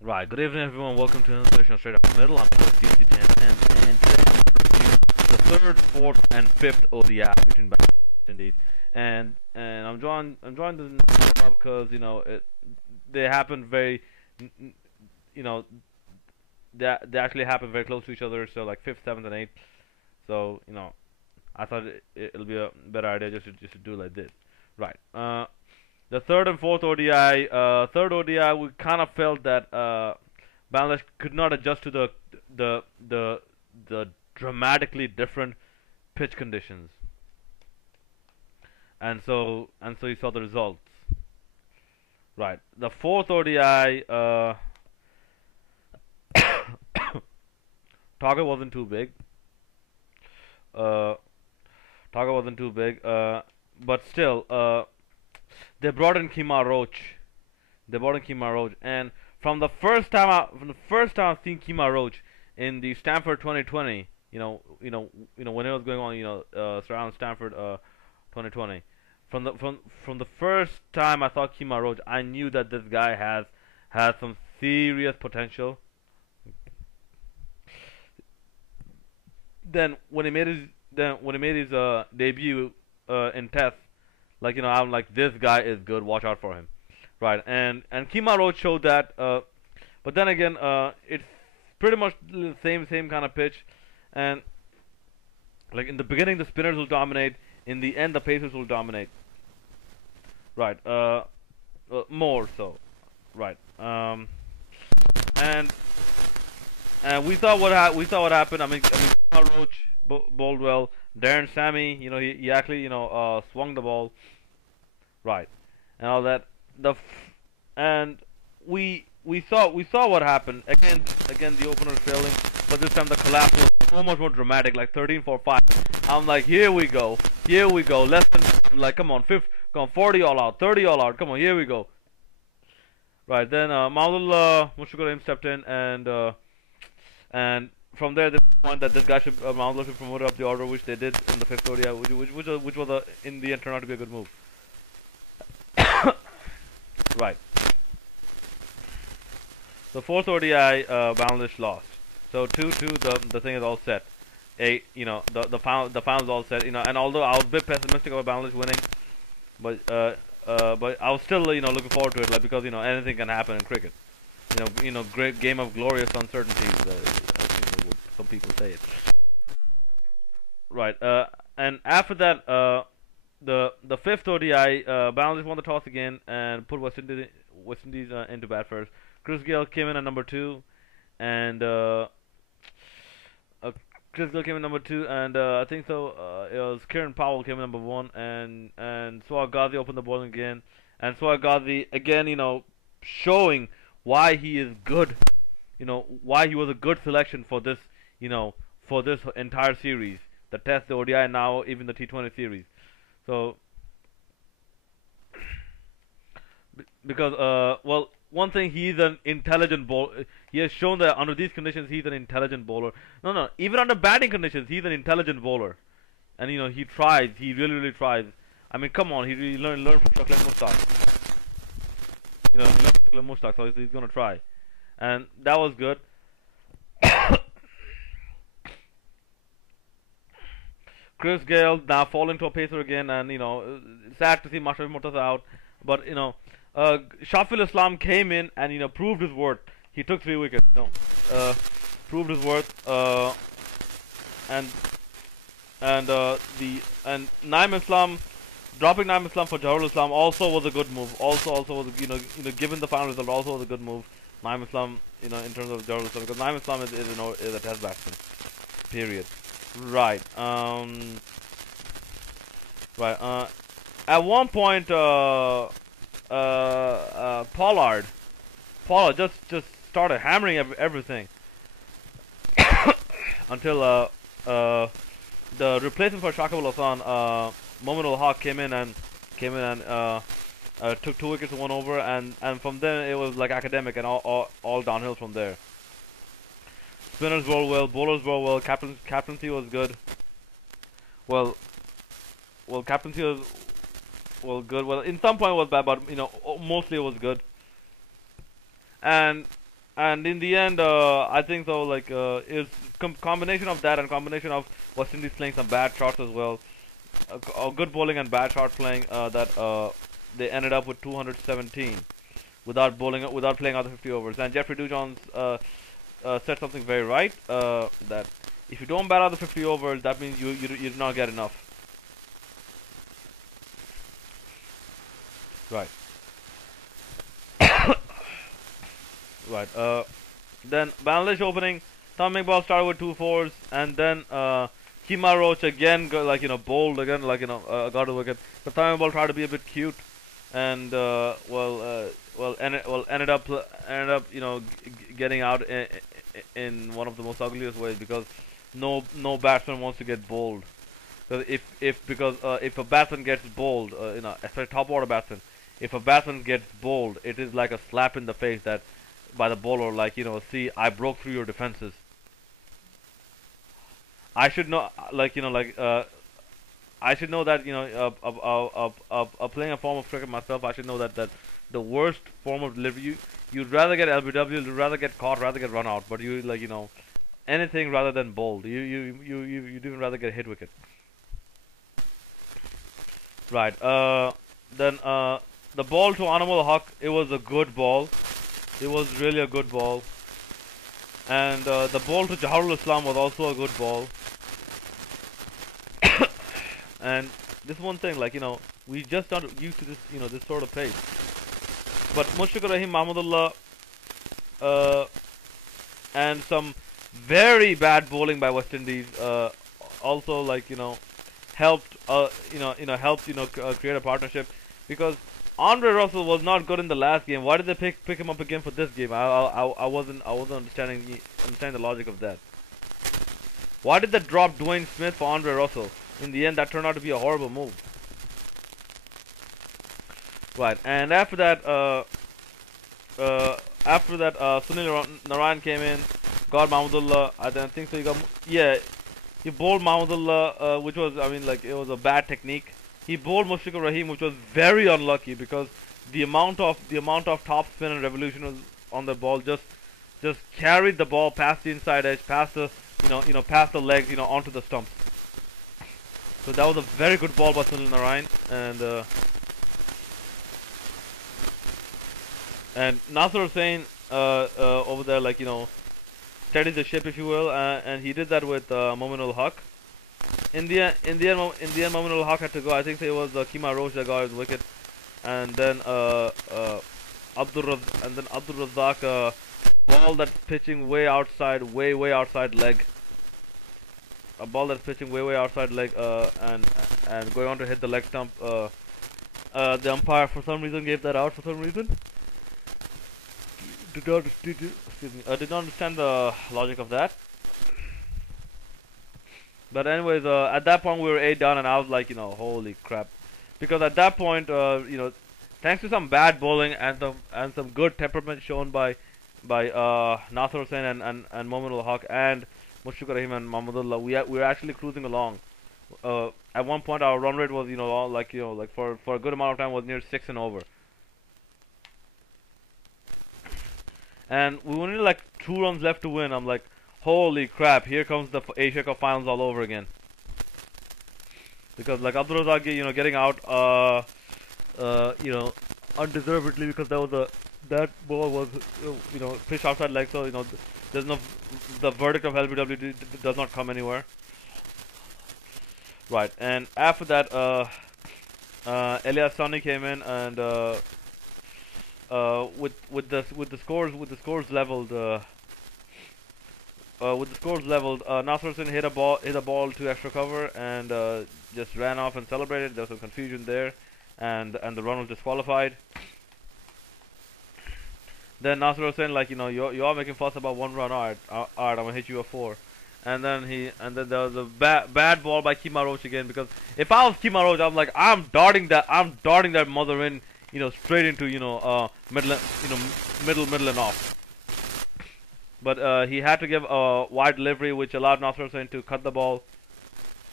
Right, good evening everyone, welcome to another session of Straight Up the Middle. I'm TNC10 and today I'm going to review the third, fourth, and fifth ODI between Bangladesh indeed. And I'm drawing them up because they happen very you know they actually happen very close to each other, so like fifth, seventh, and eighth. So I thought it'll be a better idea just to do like this. Right. The third and fourth ODI, third ODI, we kind of felt that Bangladesh could not adjust to the the the dramatically different pitch conditions, and so you saw the results. Right. The fourth ODI, target wasn't too big. Uh, Target wasn't too big. But still, they brought in Kima Roach. And from the first time I've seen Kima Roach in the Stanford 2020, when it was going on, surround Stanford 2020. From the first time I saw Kima Roach, I knew that this guy has some serious potential. Then when he made his debut in test, I'm like, this guy is good. Watch out for him. Right, and Kima Roach showed that, but then again, it's pretty much the same kind of pitch, and like in the beginning the spinners will dominate, in the end the pacers will dominate. Right, more so. Right, and we saw what happened. I mean, Kima Roach bowled well. Darren Sammy, he actually swung the ball. Right, and all that. And we saw what happened again. The opener failing, but this time the collapse was so much more dramatic, like 13 for 5. I'm like, here we go. I'm like, come on, 40 all out, 30 all out, come on, here we go. Right, then Maulul Mushtaq stepped in, and from there they point that this guy Maulul should promote up the order, which they did in the fifth ODI, which was in the end turned out to be a good move. Right. The fourth ODI, Bangladesh lost. So 2-2, the thing is all set. The final is all set. And although I was a bit pessimistic about Bangladesh winning, but I was still looking forward to it, like, because anything can happen in cricket. Great game of glorious uncertainties. Some people say it. Right. And after that, the fifth ODI, Bangladesh won the toss again and put West Indies into bat first. Chris Gayle came in at number 2, and I think so. It was Kieran Powell came in number 1, and Sohail Ghazi opened the bowling again, and Sohail Ghazi again, showing why he is good, why he was a good selection for this, for this entire series, the Test, the ODI, and now even the T20 series. So, because well, one thing, he's an intelligent bowler. He has shown that under these conditions he's an intelligent bowler. No, even under batting conditions he's an intelligent bowler, and he tries. He really tries. I mean, come on, he really learned from saqlain mushtaq. He learned from saqlain mushtaq, so he's gonna try, and that was good. Chris Gayle now falling to a pacer again, and sad to see Mashrafi Mortaza out, but Shafil Islam came in and proved his worth. He took 3 wickets, proved his worth, and Naim Islam, dropping Naim Islam for Jahurul Islam also was a good move. Also was given the final result, also was a good move. Naim Islam, in terms of Jahurul Islam, because Naim Islam is a test batsman. Period. Right. Right. At one point, Pollard just started hammering everything until the replacement for Shakib Al Hasan, Mohamed Al Haq, came in and took 2 wickets and 1 over, and from then it was like academic, and all downhill from there. Spinners bowled well, bowlers bowled well, captaincy was good. Well, captaincy was good. Well, in some point it was bad, but mostly it was good. And and in the end, I think so. Like, it's combination of that and combination of West Indies playing some bad shots as well, good bowling and bad shot playing. That they ended up with 217 without playing out the 50 overs. And Jeffrey Dujohns said something very right. That if you don't bat out the 50 overs, that means you do not get enough. Right. Right. Then Bangladesh opening, Tom Iqbal started with 2 4s, and then Kima Roach again bowled again, got a wicket. But Tom Iqbal tried to be a bit cute, and ended up getting out in one of the most ugliest ways, because no batsman wants to get bowled. If a batsman gets bowled, especially top order batsman, if a batsman gets bowled, it is like a slap in the face that by the bowler, see, I broke through your defenses. I should know, I should know that, playing a form of cricket myself, I should know that the worst form of delivery, you'd rather get LBW, you'd rather get caught, rather get run out, but anything rather than bowled. You'd even rather get a hit wicket. Right. Then the ball to Anamul Haq, it was a good ball. It was really a good ball. And the ball to Jaharul Islam was also a good ball. And this one thing, we just not used to this, this sort of pace. But Mushtaq Rahim, Mahmudullah, and some very bad bowling by West Indies, also helped, create a partnership, because Andre Russell was not good in the last game. Why did they pick him up again for this game? I wasn't understanding the logic of that. Why did they drop Dwayne Smith for Andre Russell? In the end, that turned out to be a horrible move. Right, and after that, Sunil Narayan came in, got Mahmudullah. I don't think so. He bowled Mahmudullah, which was, it was a bad technique. He bowled Mushtaq Rahim, which was very unlucky, because the amount of top spin and revolution was on the ball just carried the ball past the inside edge, past the past the legs, onto the stumps. So that was a very good ball by Sunil Narayan, and Nasser Hussain over there, steadied the ship, if you will, and he did that with Mominul Haq. In the end, Mominul Haq had to go. I think it was Kima Roach that got his wicket, and then Abdul Razzaq, ball that's pitching way outside leg. A ball that's pitching way outside leg, and going on to hit the leg stump. The umpire for some reason gave that out. For some reason, did not understand the logic of that. But anyways, at that point we were 8 down, and I was like, holy crap, because at that point, thanks to some bad bowling and some good temperament shown by Nasser Hussain and Mominul Haq and Mushtaq Rahim and Mahmudullah, we were actually cruising along. At one point, our run rate was, for a good amount of time was near 6 and over. And we only like 2 runs left to win. I'm like, holy crap, here comes the Asia Cup finals all over again. Because Abdul Razzaq, getting out, undeservedly, because that ball was, pitched outside leg, so there's the verdict of LBW does not come anywhere. Right, and after that, Elias Sani came in, and with the scores leveled, Nasser Hussain hit a ball to extra cover, and just ran off and celebrated. There was some confusion there, and the run was disqualified. Then Nasser Hussain, you are making fuss about 1 run. Alright, I'm gonna hit you a 4. And then there was a bad ball by Kima Roach again, because if I was Kima Roach, I'm like, I'm darting that mother in, straight into middle and off. But he had to give a wide delivery, which allowed Nasser Hussain to cut the ball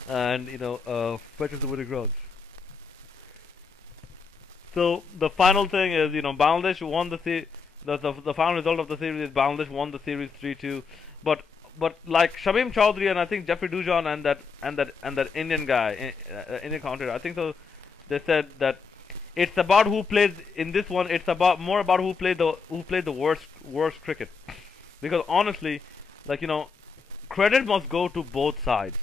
and fetches the winning runs. So the final thing is, Bangladesh The final result of the series is Bangladesh won the series 3-2. But like Shamim Chowdhury and I think Jeffrey Dujon and that Indian guy, Indian commentator, I think so. They said that it's about who plays in this one. It's about more about who played the worst cricket. Because honestly, like credit must go to both sides.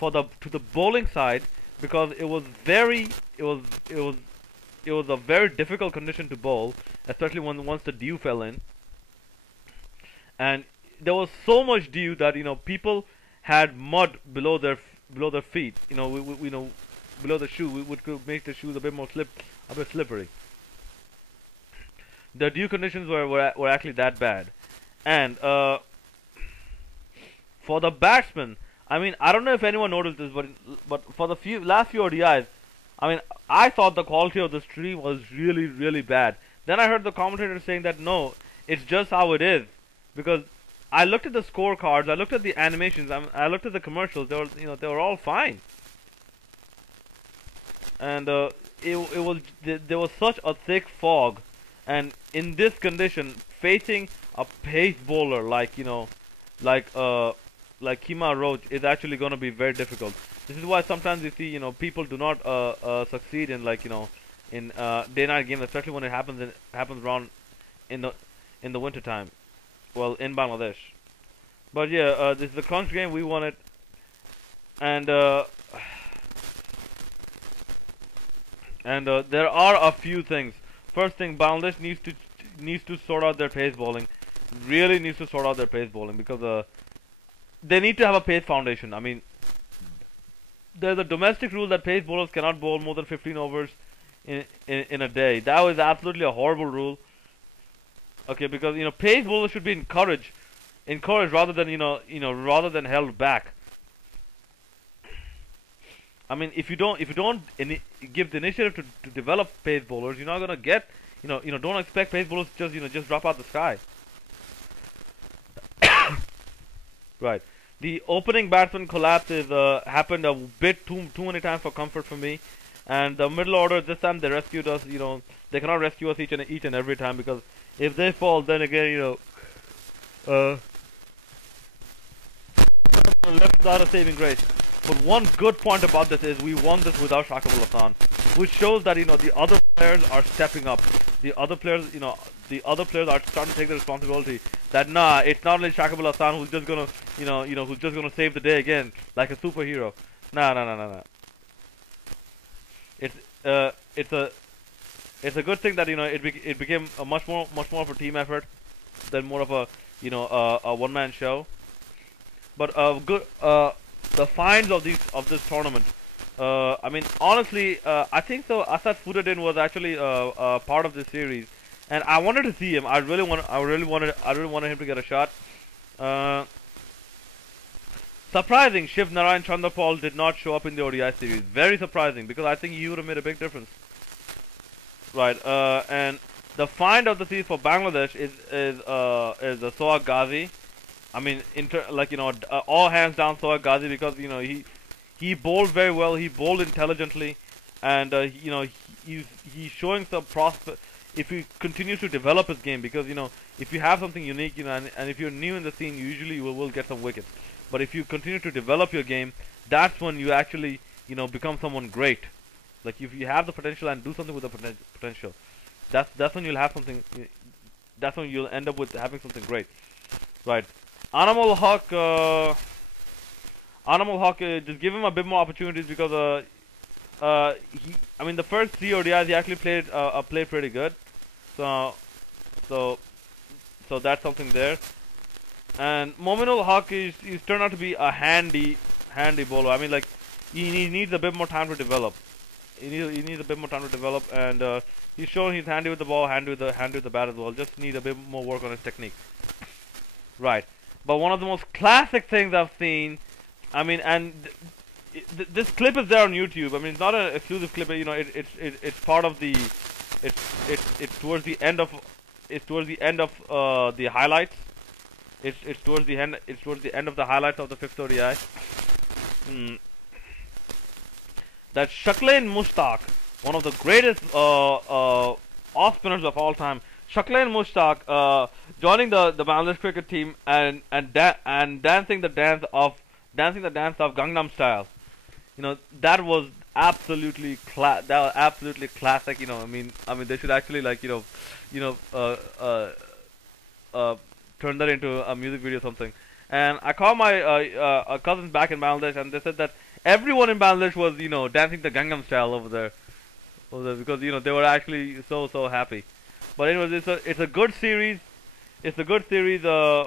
To the bowling side, because it was a very difficult condition to bowl, especially once the dew fell in, and there was so much dew that people had mud below their feet. Below the shoe, which could make the shoes a bit slippery. The dew conditions were actually that bad, and for the batsmen, I mean, I don't know if anyone noticed this, but for the last few ODIs, I mean, I thought the quality of the stream was really, really bad. Then I heard the commentator saying that no, it's just how it is. Because I looked at the scorecards, I looked at the animations, I looked at the commercials. They were all fine. And there was such a thick fog, and in this condition, facing a pace bowler like Kima Roach is actually going to be very difficult. This is why sometimes you see people do not succeed in in day-night games, especially when it happens around in the winter time. Well, in Bangladesh. But yeah, this is a crunch game. We won it, and there are a few things. First thing, Bangladesh needs to sort out their pace bowling. Really needs to sort out their pace bowling because they need to have a pace foundation. I mean, there's a domestic rule that pace bowlers cannot bowl more than 15 overs in a day. That was absolutely a horrible rule. Okay, because pace bowlers should be encouraged rather than held back. I mean, if you don't give the initiative to develop pace bowlers, you're not gonna get don't expect pace bowlers to just drop out the sky. Right. The opening batsman collapse happened a bit too many times for comfort for me, and the middle order this time they rescued us. They cannot rescue us each and every time, because if they fall, then again left without a saving grace. But one good point about this is we won this without Shakib Al Hasan, which shows that the other players are stepping up. The other players are starting to take the responsibility. That it's not only Shakib Al Hasan who's just gonna who's just gonna save the day again like a superhero. No. It's a good thing that it became a much more of a team effort than more of a one-man show. But the finds of this tournament. I mean, honestly, I think so. Asad Fuddin was actually part of this series, and I wanted to see him. I really wanted him to get a shot. Surprising, Shiv Narayan Chandrapal did not show up in the ODI series. Very surprising, because I think he would have made a big difference. Right, and the find of the series for Bangladesh is Sohag Ghazi. I mean, all hands down Sohag Ghazi, because he bowled very well. He bowled intelligently, and he's showing some prospect. If he continues to develop his game, because if you have something unique, and if you're new in the scene, usually you will get some wickets. But if you continue to develop your game, that's when you actually become someone great. Like if you have the potential and do something with the potential, that's when you'll have something. That's when you'll end up with having something great, right? Animal Hawk, just give him a bit more opportunities, because I mean, the first 3 ODIs he actually played pretty good, so that's something there. And Mominul Haq he's turned out to be a handy bowler. I mean, like he needs a bit more time to develop. He needs a bit more time to develop, and he's shown he's handy with the ball, handy with the bat as well. Just need a bit more work on his technique. Right. But one of the most classic things I've seen, I mean, and this clip is there on YouTube. I mean, it's not an exclusive clip. It's part of the. It's towards the end of. It's towards the end of the highlights. It's towards the end. It's towards the end of the highlights of the 5th ODI. That saqlain mushtaq, one of the greatest off spinners of all time, Saqlain Mushtaq joining the Bangladesh cricket team and dancing the dance of Gangnam Style. That was absolutely classic. I mean they should actually like you know uh, uh, uh, turn that into a music video or something. And I called my cousins back in Bangladesh, and they said that everyone in Bangladesh was dancing the Gangnam Style over there because they were actually so happy. But anyways, it's a good series. It's a good series.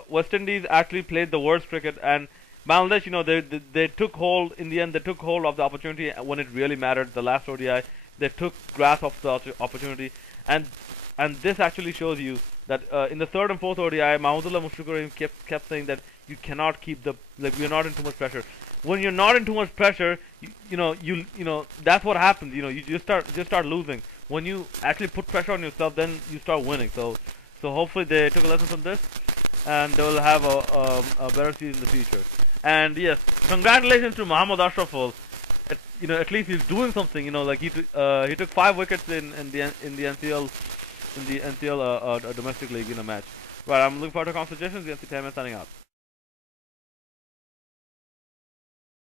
West Indies actually played the worst cricket, and Bangladesh, they took hold in the end. They took hold of the opportunity when it really mattered. The last ODI, they took grasp of the opportunity, and this actually shows you that in the third and fourth ODI, Mahmudullah Mushfiqur kept saying that you cannot keep we're not in too much pressure. When you're not in too much pressure, that's what happens. You just start losing. When you actually put pressure on yourself, then you start winning. So hopefully they took a lesson from this, and they will have a better season in the future. And yes, congratulations to Muhammad Ashraful. At least he's doing something. Like he took 5 wickets in the NCL domestic league in a match. Right, I'm looking forward to conversations. The NC 10 signing out.